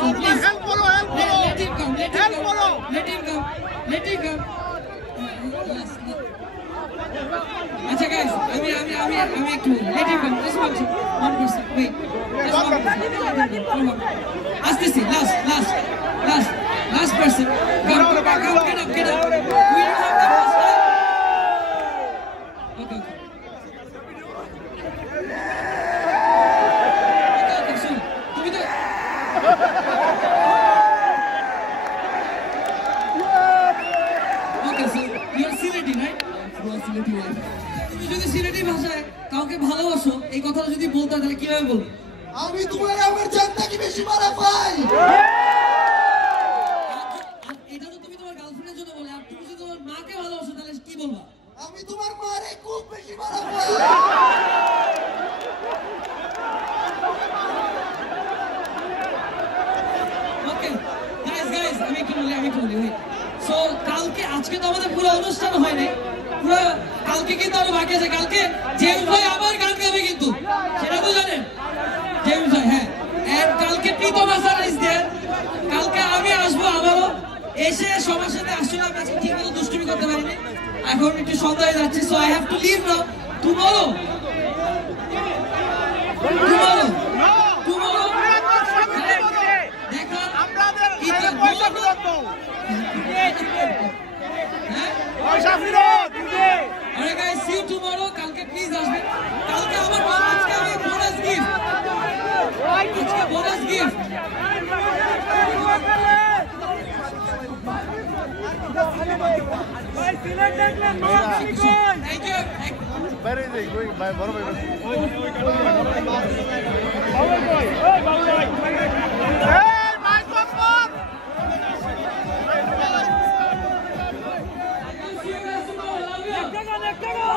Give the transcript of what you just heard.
possible. Please. Help follow. Let him come. Let him come. Let him come. Yes. Acha guys, আমি একটু let him come. Just one person. Wait. Just one person. Asking. Last person. Come. Get up. We don't have the first time. Okay. So, তুমি তো Okay, so you are Sileti, right? তুমি যদি সিলেটি ভাষায় কাউকে ভালোবাসো এই কথাটা যদি বলতে তাহলে কিভাবে বলবো? আমি তোমার আমার জান থেকে বেশি মারা পাই। এটা তো তুমি তোমার গার্লফ্রেন্ডের জন্য বলে, আর তুমি যদি তোমার মাকে ভালোবাসো তাহলে কি বলবা? আমি তোমার মারে খুব বেশি মারা পাই। ওকে গাইস আমি একটু বলি সো কালকে আজকে তো আমাদের পুরো অনুষ্ঠান হয় নাই, পুরো কালকে কিন্তু আরো বাকি আছে। কালকে জেমস ভাই আবার গান গাবে কিন্তু, সেটা তো জানেন জেমস ভাই। হ্যাঁ, এন্ড কালকে প্রীতম আসার ইজ देयर। কালকে আমি আসবো আবারও, এসে সবার সাথে আসলে আমি আজকে ঠিক মতো দুষ্টুমি করতে পারিনি, এখন একটু সন্ধ্যা হয়ে যাচ্ছে। So I have to leave now. Tomorrow পয়সা ফেরত। Alright guys, see you tomorrow. কালকে প্লিজ আসবেন। কালকে আমার আজকে আমি বোনাস গিফট। ভাই সিলেট দেখলেন Thank you. বাইরে যাই কই ভাই বড় ভাই ওই বাবু ভাই এই মাইক বক্স কর এক টাকা